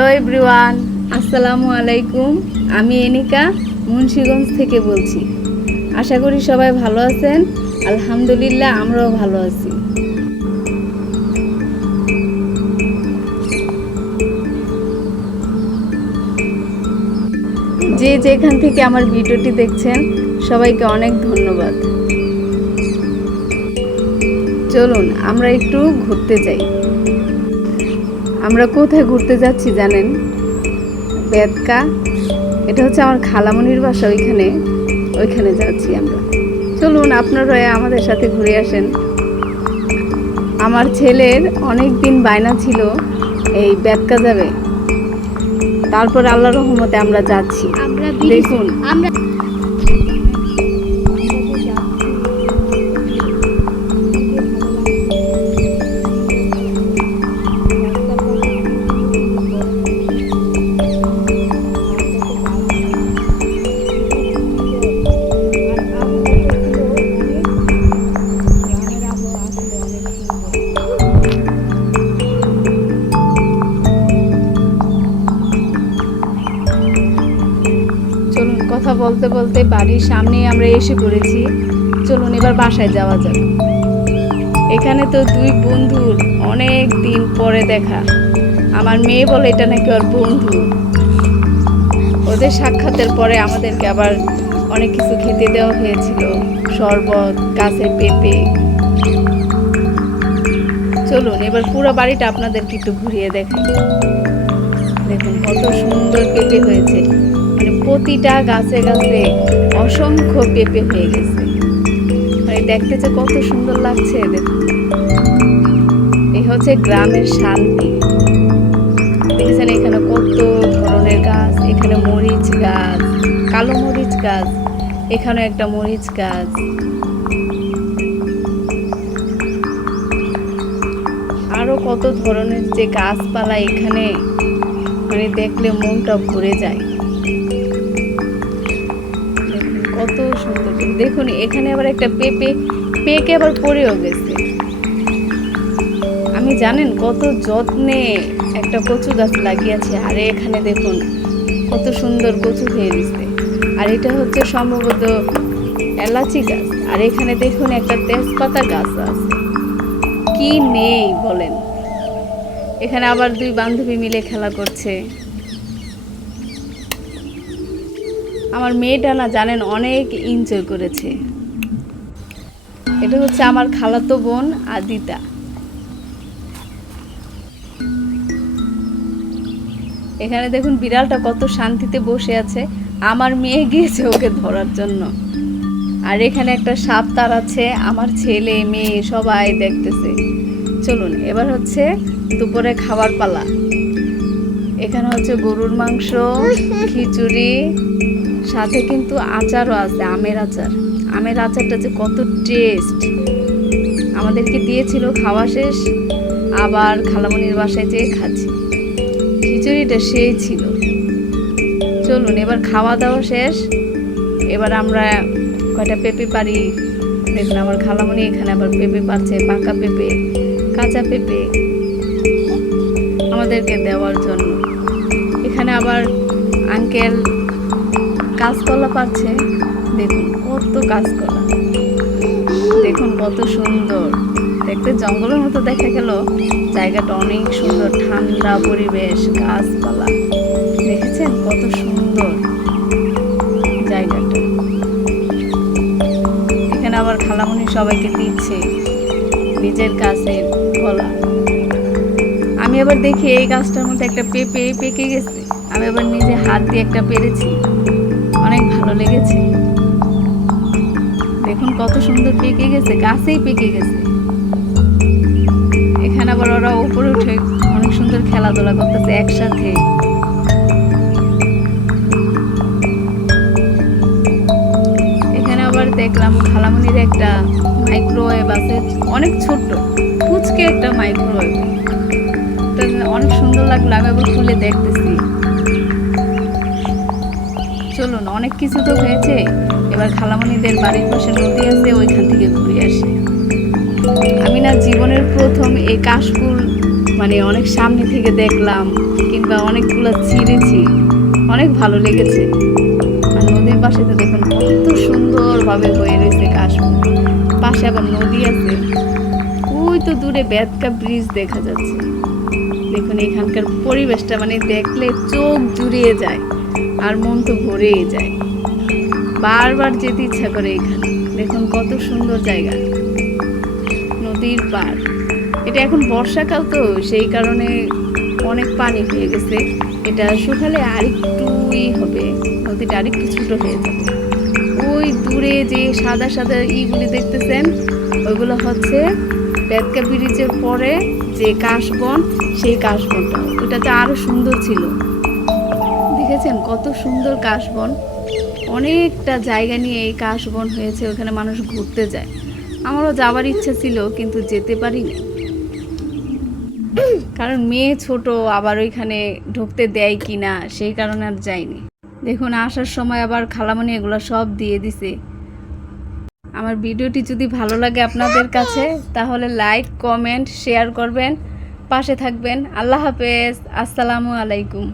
Hello everyone, আসসালামু আলাইকুম। আমি এনিকা মুন্সিগঞ্জ থেকে বলছি। আশা করি সবাই ভালো আছেন। আলহামদুলিল্লাহ, আমরাও ভালো আছি। যে যেখান থেকে আমার ভিডিওটি দেখছেন সবাইকে অনেক ধন্যবাদ। চলুন আমরা একটু ঘুরতে যাই। আমরা কোথায় ঘুরতে যাচ্ছি জানেন? বেদকা। এটা হচ্ছে আমার খালামণির বাসা, ওইখানে যাচ্ছি আমরা। চলুন আপনারা আমাদের সাথে ঘুরে আসেন। আমার ছেলের অনেক দিন বায়না ছিল এই বেদকা যাবে, তারপর আল্লাহর রহমতে আমরা যাচ্ছি। দেখুন কথা বলতে বলতে বাড়ির সামনেই আমরা এসে পড়েছি। চলুন এবার বাসায় যাওয়া যাক। এখানে তো দুই বন্ধুর অনেক দিন পরে দেখা। আমার মেয়ে বলে এটা নাকি ওর বন্ধু। ওদের সাক্ষাতের পরে আমাদেরকে আবার অনেক কিছু খেতে দেওয়া হয়েছিল, শরবত, গাছের পেঁপে। চলুন এবার পুরো বাড়িটা আপনাদেরকে একটু ঘুরিয়ে দেখাই। দেখুন কত সুন্দর পেঁপে হয়েছে, মানে প্রতিটা গাছে গাছে অসংখ্য পেঁপে হয়ে গেছে। মানে দেখতে যে কত সুন্দর লাগছে। দেখুন এই হচ্ছে গ্রামের শান্তি। দেখেছেন এখানে কত ধরনের গাছ। এখানে মরিচ গাছ, কালো মরিচ গাছ, এখানে একটা মরিচ গাছ। আরো কত ধরনের যে গাছপালা এখানে, মানে দেখলে মনটা ভরে যায়। কত সুন্দর। দেখুন এখানে আবার একটা পেকে আবার পড়েও গেছে। আমি জানেন কত যত্নে একটা কচু গাছ লাগিয়েছি, আর এখানে দেখুন কত সুন্দর কচু হয়ে গেছে। আর এটা হচ্ছে সম্ভবত এলাচি গাছ। আর এখানে দেখুন একটা তেজপাতা গাছ আছে। কি নেই বলেন। এখানে আবার দুই বান্ধবী মিলে খেলা করছে। আমার মেয়েটা না জানেন অনেক এনজয় করেছে। এটা হচ্ছে আমার খালাতো বোন আদিতা। এখানে দেখুন বিড়ালটা কত শান্তিতে বসে আছে। আমার মেয়ে গিয়েছে ওকে ধরার জন্য। আর এখানে একটা সাপ তার আছে। আমার ছেলে মেয়ে সবাই দেখতেছে। চলুন এবার হচ্ছে দুপুরে খাবার পালা। এখানে হচ্ছে গরুর মাংস, খিচুড়ি, সাথে কিন্তু আচারও আছে, আমের আচার। আমের আচারটা যে কত টেস্ট। আমাদেরকে দিয়েছিল, খাওয়া শেষ আবার খালামণির বাসায় যেয়ে খাচ্ছি। খিচুড়িটা সেই ছিল। চলুন এবার খাওয়া দাওয়া শেষ। এবার আমরা কয়টা পেঁপে পারি। দেখুন আমার খালামণি এখানে আবার পেঁপে পারছে, পাকা পেঁপে, কাঁচা পেঁপে আমাদেরকে দেওয়ার জন্য। এখানে আবার আঙ্কেল কাঁচকলা পাচ্ছে। দেখুন কত কাঁচকলা, দেখুন কত সুন্দর দেখতে। জঙ্গলের মতো দেখা গেল। জায়গাটা অনেক সুন্দর, ঠান্ডা পরিবেশ, গাছপালা। দেখেছেন কত সুন্দর জায়গাটা। এখানে আবার খালামণি সবাইকে দিচ্ছে নিজের কাছে কলা। আমি আবার দেখি এই গাছটার মধ্যে একটা পেঁপে পেকে গেছে। আমি আবার নিজে হাত দিয়ে একটা পেরেছি, অনেক ভালো লেগেছে। দেখুন কত সুন্দর পেকে গেছে, গাছেই পেকে গেছে। এখানে আবার ওরা উপরে উঠে অনেক সুন্দর খেলাধুলা করতেছে একসাথে। এখানে আবার দেখলাম খালামণির একটা মাইক্রোওয়েভ আছে, অনেক ছোট্ট পুচকে একটা মাইক্রোওয়েভ। অনেক সুন্দর লাগলো। আমি আবার খুলে দেখতেছি। চলুন অনেক কিছু তো হয়েছে, এবার খালামণিদের বাড়ির পাশে নদী আছে, ওইখান থেকে ঘুরে আসি। আমি না জীবনের প্রথম এই কাশফুল মানে অনেক সামনে থেকে দেখলাম, কিন্তু বা অনেকগুলো ছিঁড়েছি, অনেক ভালো লেগেছে। আর নদীর পাশে তো দেখুন কত সুন্দরভাবে হয়ে রয়েছে কাশফুল, পাশে আবার নদী আছে। ওই তো দূরে বেতকা ব্রিজ দেখা যাচ্ছে। দেখুন এখানকার পরিবেশটা মানে দেখলে চোখ জুড়িয়ে যায় আর মন তো ভরেই যায়, বারবার যেতে ইচ্ছা করে এখানে। দেখুন কত সুন্দর জায়গা, নদীর পাড়। এটা এখন বর্ষাকাল তো সেই কারণে অনেক পানি হয়ে গেছে, এটা শুকালে আরেকটুই হবে, নদীটা আরেকটু ছোট হয়ে যাবে। ওই দূরে যে সাদা সাদা ইগুলি দেখতেছেন ওইগুলো হচ্ছে বেতকা ব্রিজের পরে যে কাশবন, সেই কাশবনটা ওটাতে আরো সুন্দর ছিল। দেখেছেন কত সুন্দর কাশবন, অনেকটা জায়গা নিয়ে এই কাশবন হয়েছে, ওখানে মানুষ ঘুরতে যায়। আমারও যাওয়ার ইচ্ছা ছিল কিন্তু যেতে পারিনি, কারণ মেয়ে ছোট, আবার ওইখানে ঢুকতে দেয় কিনা সেই কারণে আর যাইনি। দেখুন আসার সময় আবার খালামণি এগুলো সব দিয়ে দিছে। আমার ভিডিওটি যদি ভালো লাগে আপনাদের কাছে তাহলে লাইক কমেন্ট শেয়ার করবেন, পাশে থাকবেন। আল্লাহ হাফেজ, আসসালামু আলাইকুম।